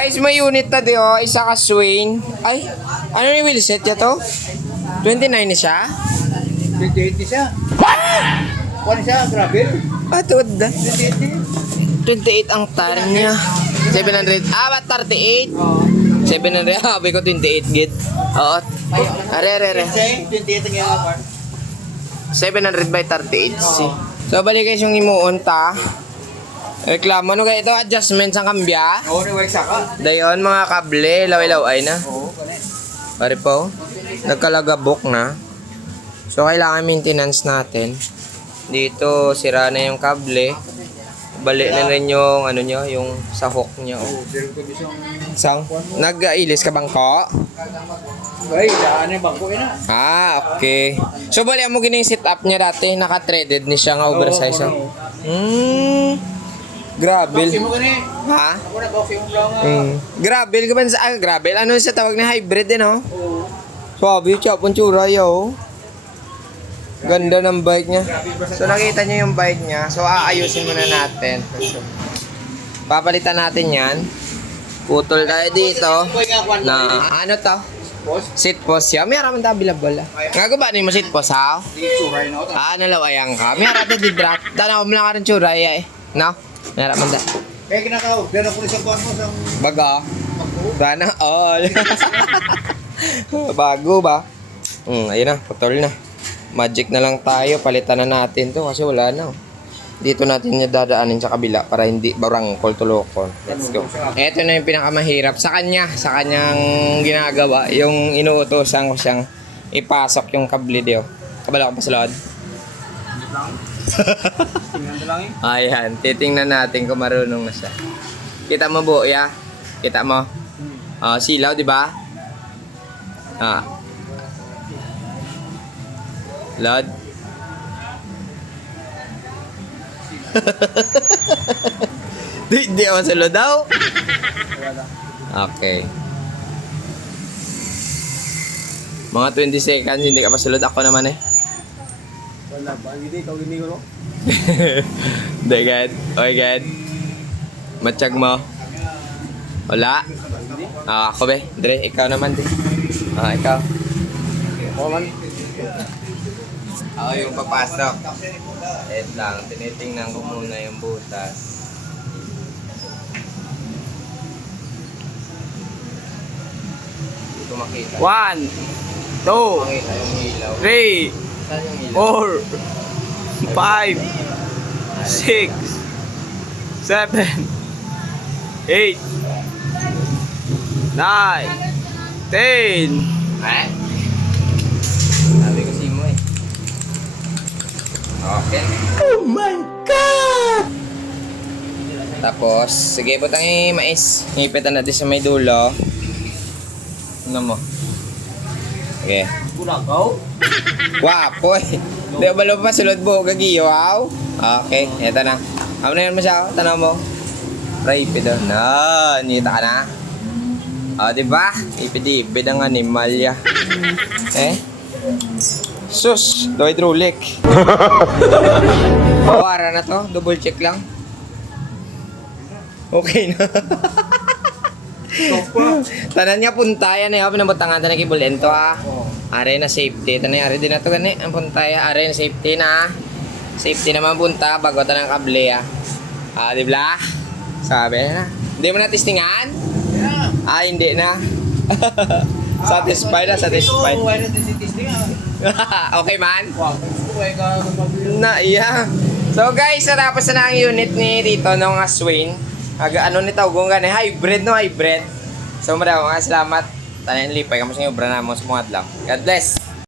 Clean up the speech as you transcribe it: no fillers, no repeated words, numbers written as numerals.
Guys, may unit na di oh. Isa ka Swain. Ay, ano ni wheelset ya to? 29 na siya? 28 siya. Kuha siya, grabe. Ah, tuwad na. 28 28 ang tar niya. 700. Ah, ba't 38? 700. Sabi ko 28 gid. Oo. Are. 28 ang yung apart. 700 by 38. So, balik kayo yung imuon ta. Reklamo. Ano kayo ito? Adjustment sa kambya. Oo, ni Wag Saka. Dayon, mga kable. Lawi-laway na. Oo, ganit. Pare po. Nagkalagabok na. So, kailangan maintenance natin. Dito, sira na yung kable. Balik na rin yung, ano nyo, yung sa hook nyo. Oo, zero condition. Sang? Nag-ilis ka bang ko? Ay, daan yung bangko na. Ah, okay. So, bali mo gining sit up niya dati. Naka-threaded ni siya nga oversize. Oo. Gravel. Boxing mo ganit. Ha? Ako na boxing mo lang. Gravel ka ba? Gravel? Ano siya tawag na hybrid din, no? Oo. Swabe, chapon tsura, yo. Ganda ng bike niya. So, nakita niyo yung bike niya. So, aayusin muna natin. So, papalitan natin yan. Putol tayo dito. Na, ano to? Seat post siya. May haraman tayo bilabala. Nga ba ni mo seat post, ha? Di suray na ako. Ah, nalawayang ka. May haraman tayo di drop. Tanaw mo lang ka rin tsura, eh. No? May haraman tayo. Kaya kinakaw, gano'n ko isang buwan mo sa Baga. bangko. Sana all. Bago ba? Ayun na, putol na. Magic na lang tayo, palitan na natin to kasi wala na. Dito natin niya dadaanin sa kabila para hindi barangkol tulokon. Let's go. Ito na yung pinakamahirap sa kanya, sa kanyang ginagawa. Yung inuutosan ko siyang ipasok yung kable dio. Kabala ko pa sa loob. Tingnan mo lang eh. Ayan, titingnan natin kung marunong na siya. Kita mo bu, ya? Kita mo? Silaw, di ba? Lord. Di ako salo daw. Okay. Mga 20 seconds, hindi ka masulod. Ako naman eh. Wala ba? Hindi, ikaw hindi ko. Dagad. Okay, God. Matsyag mo. Wala. Ako be. Dre, ikaw naman din. Ikaw. Oo man. Ako yung papasok. Wait lang, tinitingnan ko muna yung butas. Hindi ko makita. 1, 2, Makita yung ilaw. 3, Saan yung ilaw? 4, 5, 6, 7, 8, 9, 10. Eh? Sabi ko si mo eh. Okay. Oh my God! Tapos, sige butang yung mais. Ngipitan natin sa may dulo. Ano mo? Okay. Kulagaw? Wapo eh. Di ba balo pa sulod mo? Gagiyo, wow. Okay, eto na. Ano na yan mo siya? Tanaw mo. Rapido. Na, nita ka na. Diba? Ipid-ipid ang animalya. Sus, do hydraulic. Pawara na to, double check lang. Okay na. Tanan niya puntaya na yung pinabutangan na kibulento ha. Are na safety. Tanay are din na to gani. Ang puntaya, are na safety na. Safety naman punta bago ta ng kable ha. Di ba? Sabi na. Hindi mo na testingan? Hindi na. Satisfied na, satisfied. Okay man? Yeah. So guys, natapos na ang unit ni dito ng Swain. Ano ni tawag gani hybrid no hybrid. So maraming salamat. Tanan lipay kamo sa obra namo sa mga adlaw. God bless.